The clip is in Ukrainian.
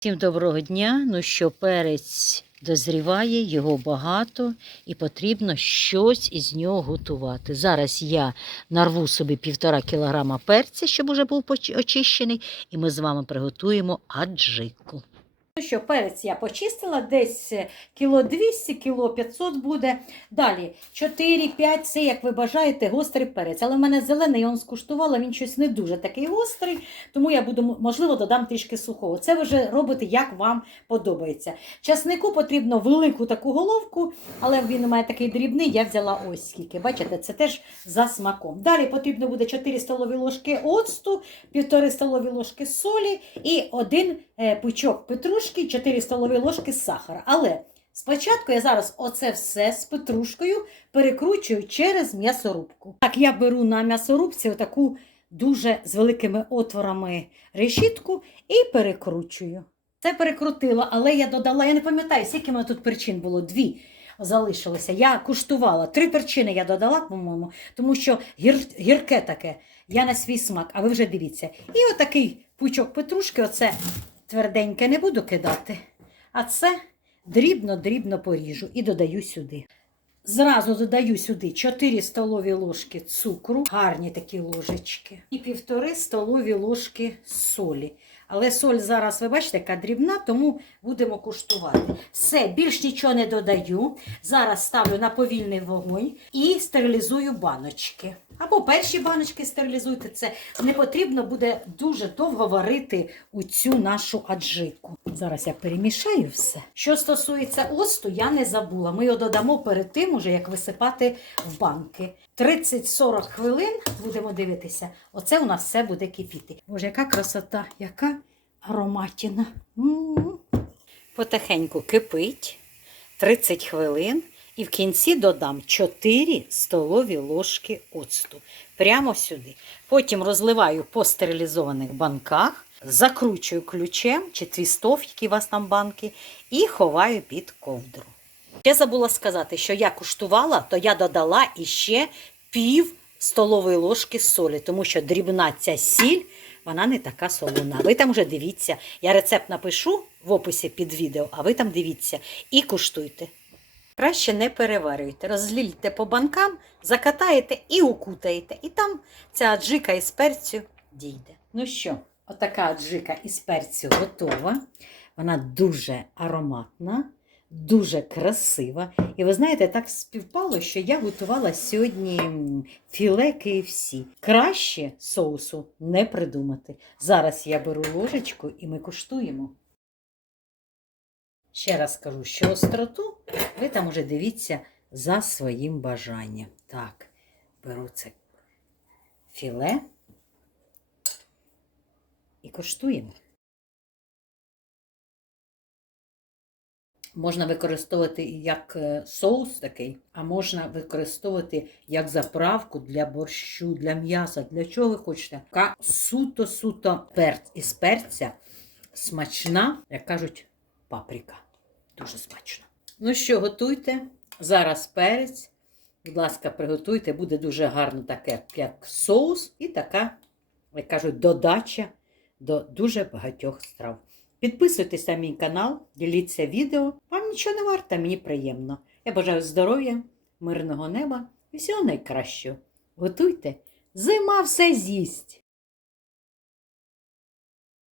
Всім доброго дня. Ну що, перець дозріває, його багато і потрібно щось із нього готувати. Зараз я нарву собі півтора кілограма перця, щоб уже був очищений, і ми з вами приготуємо аджику. Ну що, перець я почистила, десь е, кіло 200, кіло 500 буде. Далі 4-5, це як ви бажаєте, гострий перець. Але в мене зелений, я он скуштувала, він щось не дуже такий гострий, тому я буду, можливо, додам трішки сухого. Це ви вже робите, як вам подобається. Часнику потрібно велику таку головку, але він у мене такий дрібний, я взяла ось скільки. Бачите, це теж за смаком. Далі потрібно буде 4 столові ложки оцту, 1,5 столові ложки солі і один е, пучок петрушки, 4 столові ложки сахара. Але спочатку я зараз оце все з петрушкою перекручую через м'ясорубку. Так, я беру на м'ясорубці отаку дуже з великими отворами решітку і перекручую. Це перекрутила, але я додала, я не пам'ятаю, скільки в мене тут причин було, дві залишилося. Я куштувала. Три перчини я додала, по-моєму, тому що гір, гірке таке, я на свій смак, а ви вже дивіться. І отакий пучок петрушки, оце тверденьке не буду кидати, а це дрібно-дрібно поріжу і додаю сюди. Зразу додаю сюди 4 столові ложки цукру, гарні такі ложечки, і півтори столові ложки солі. Але соль зараз, ви бачите, яка дрібна, тому будемо куштувати. Все, більш нічого не додаю. Зараз ставлю на повільний вогонь і стерилізую баночки. Або перші баночки стерилізуйте. Це не потрібно буде дуже довго варити у цю нашу аджику. Зараз я перемішаю все. Що стосується оцту, я не забула. Ми його додамо перед тим, уже як висипати в банки. 30-40 хвилин будемо дивитися. Оце у нас все буде кипіти. Боже, яка красота, яка ароматіна. Потихеньку кипить 30 хвилин. І в кінці додам 4 столові ложки оцту. Прямо сюди. Потім розливаю по стерилізованих банках, закручую ключем чи твістов, які у вас там банки, і ховаю під ковдру. Я забула сказати, що я куштувала, то я додала іще пів столової ложки солі, тому що дрібна ця сіль, вона не така солона. Ви там вже дивіться. Я рецепт напишу в описі під відео, а ви там дивіться і куштуйте. Краще не переварюйте, розлійте по банкам, закатаєте і укутаєте. І там ця аджика із перцю дійде. Ну що, отака аджика із перцю готова. Вона дуже ароматна, дуже красива. І ви знаєте, так співпало, що я готувала сьогодні філе KFC. Краще соусу не придумати. Зараз я беру ложечку і ми куштуємо. Ще раз скажу, що остроту ви там уже дивіться за своїм бажанням. Так, беру це філе і коштуємо. Можна використовувати як е, соус такий, а можна використовувати як заправку для борщу, для м'яса, для чого ви хочете. Така суто-суто перць із перця смачна, як кажуть, паприка. Дуже смачно. Ну що, готуйте. Зараз перець. Будь ласка, приготуйте, буде дуже гарно таке, як соус, і така, як кажуть, додача до дуже багатьох страв. Підписуйтесь на мій канал, діліться відео. Вам нічого не варто, мені приємно. Я бажаю здоров'я, мирного неба і всього найкращого. Готуйте, зима все з'їсть.